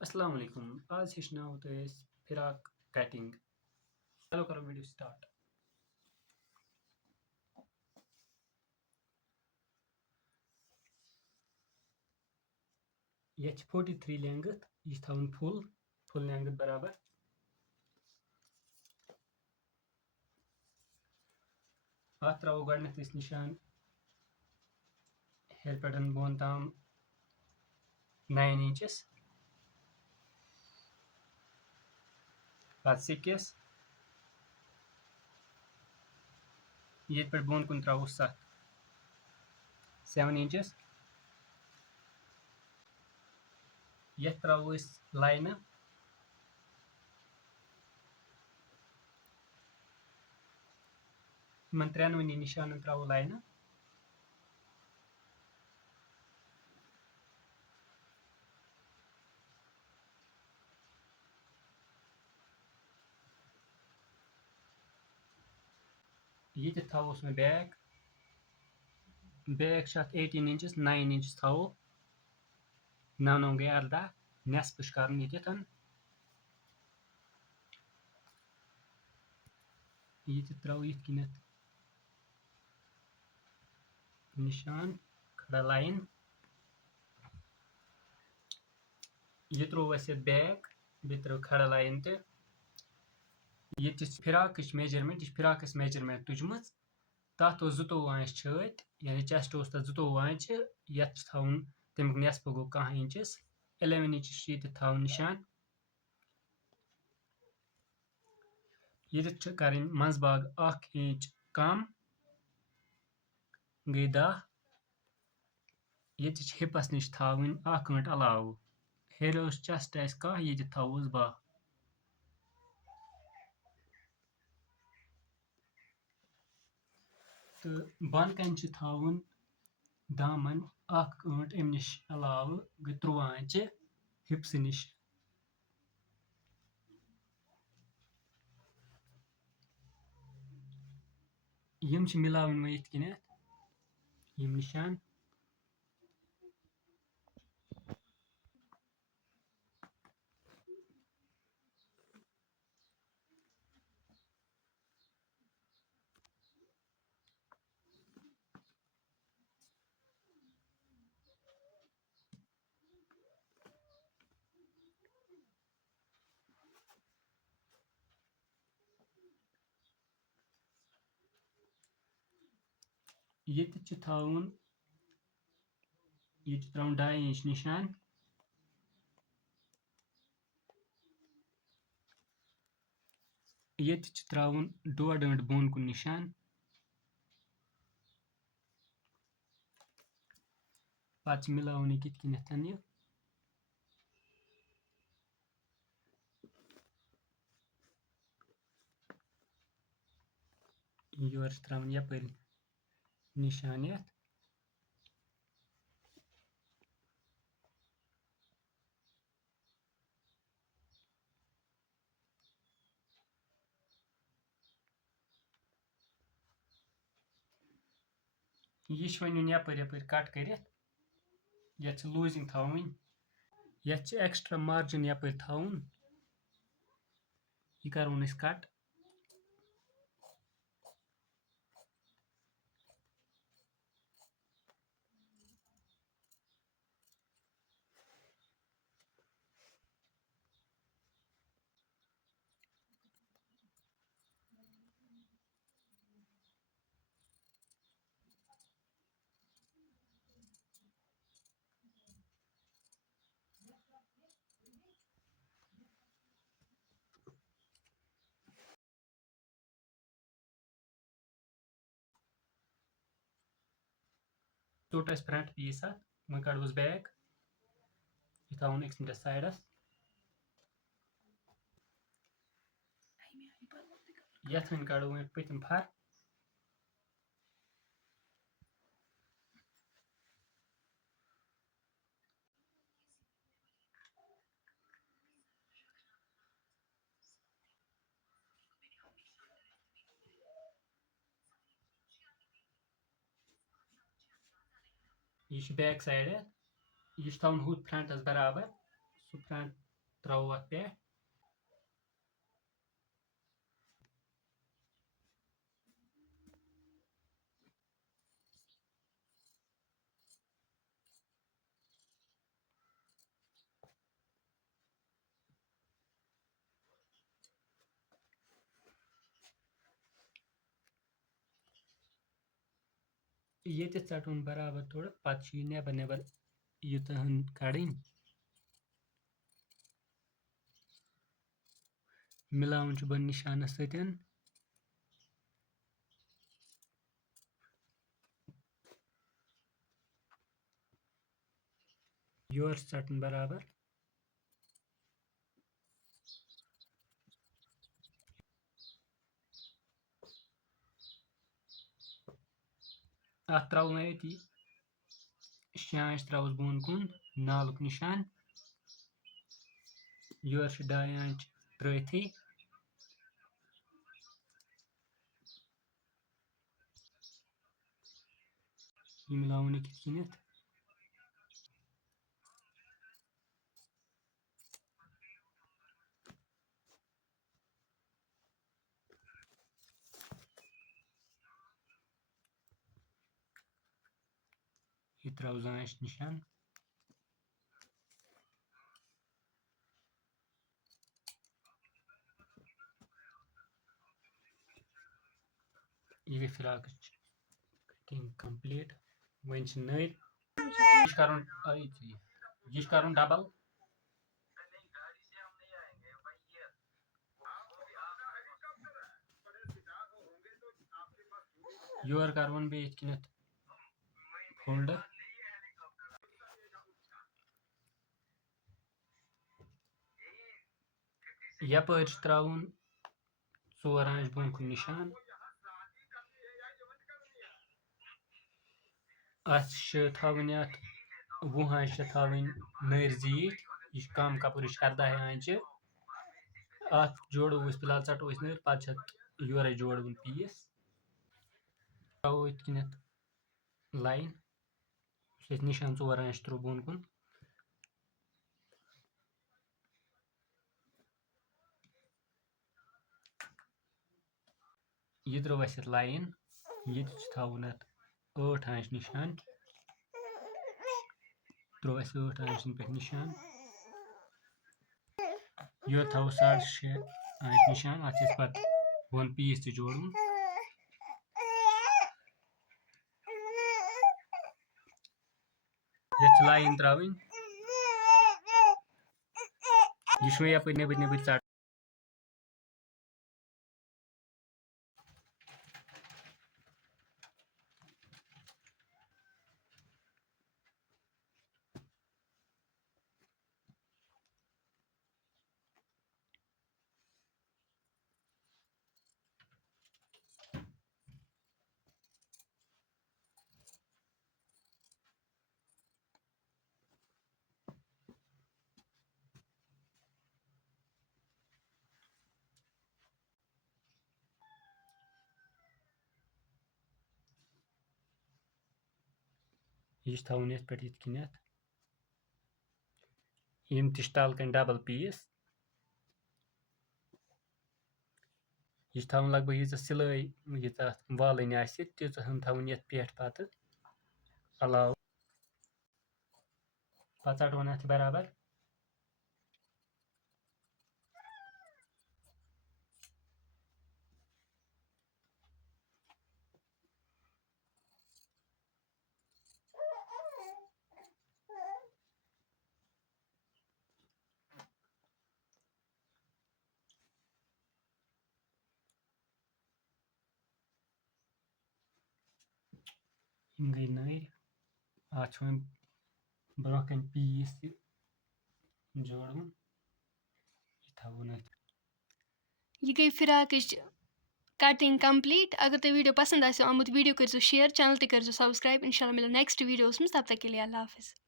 अस्सलाम वालेकुम। आज हेचनाव तो फिराक कटिंग। चलो करो वीडियो स्टार्ट। ये 43 लेंगथ, ये थवन फुल लेंगथ बराबर। अत त्रो गडनथ निशान हेर पे बोन तम 9 इंचेस। पत सिक्स ये पे बोन कुन त्रो 7 इंचेस। ये त्रो लाइन इन 3 निशान त्रो लाइन। ये थोस मे बैक 18 इंचेस 9 इंचेस थो 9 गई 18 नेसफ कर ये त्रो इत कनथ निशान खड़ा लाइन। ये त्रो अस बैक बे त्रो खड़ा लाइन ते ये फिराक मेजरमेंट यह फिराक मेजरमेंट तुजम तथ 12 आंच छत यानी चेस्ट उस 12 आंच ये थवन तमिक नेसफ गो 10 इंचेस 11 इंचेस ये थवन निशान। ये कर मज बाग 1 इंच कम गई 10। ये हिपस नश थवन 1 अंट अलाव हेर चेस्ट आस 10 ये थवस 12। तो बन कन थवन दामन 1 अंट अम नश अलाव गई 13 आंच हिप्स नश। यम मिलावन वो इत कनथ यम निशान। ये थवन ये त्रावन 2.5 इंच निशान। ये त्रावन 1.5 अंट बोन कुन निशान। पत मिलावन कित कनथ योर त्रावन यपर निशान यथ। यह वन यपर यपर कट कर लूजिंग थवन ये एक्स्ट्रा मार्जिन यपर थवन यह करोन कट। टोट फ्रंट पीस वो कड़ोस बैक यह थवन अक्स मिनटस साइडस। यथ वन कड़ो वो पतम फर। यह बैक साइड यह थवन हुत फ्रंटस बराबर सह फ्रंट त्रो अथ पे ये षटून बराबर थोड़ा पत् नेबर नेबर यूतहन कड़न मिलावन बन निशान सतन योर षटून बराबर अत त्रो ये शांच त्रोस बोन कुन नालुक निशान योर 2 आंच त्रथी मिलावन कित ये त्रो आंच निशान ये फिराक कटिंग कंप्लीट वन नई यह कर डबल योर कर बे फोल्ड यपर त्राउन 4 आंच बोन कुन निशान अत थवन 20 आंच थवन नर जीत यह कम कपर 14 आंच अत जोड़ो फिलहाल चटो नर पे योर जोड़न पीस त्रो इत लाइन निशान 4 आंच त्रो बोन कुन यह त्रो अस लाइन ये थवन 8 आंच निशान त्रो 8 आंचन पे निशान योर थो 6.5 आंच निशान अत पे बोन पीस जोड़न लाइन त्रावन यह यप नबर नबर चट यह थवन ये पे यम तल कन डबल पीस यह थवन लगभग ये सिलाई ये वालन तीन थवन ये पेट पत अलाव पे चटवन अथ बराबर इन गई नर अत ब्रो कन पीस जोड़न यह गई फिराक कटिंग कंप्लीट अगर तुम वीडियो पसंद आमत वीडियो कर शेयर चैनल तक कर सब्सक्राइब इंशाल्लाह मिलो नेक्स्ट वीडियोस में तब तक के लिए अल्लाह हाफिज़।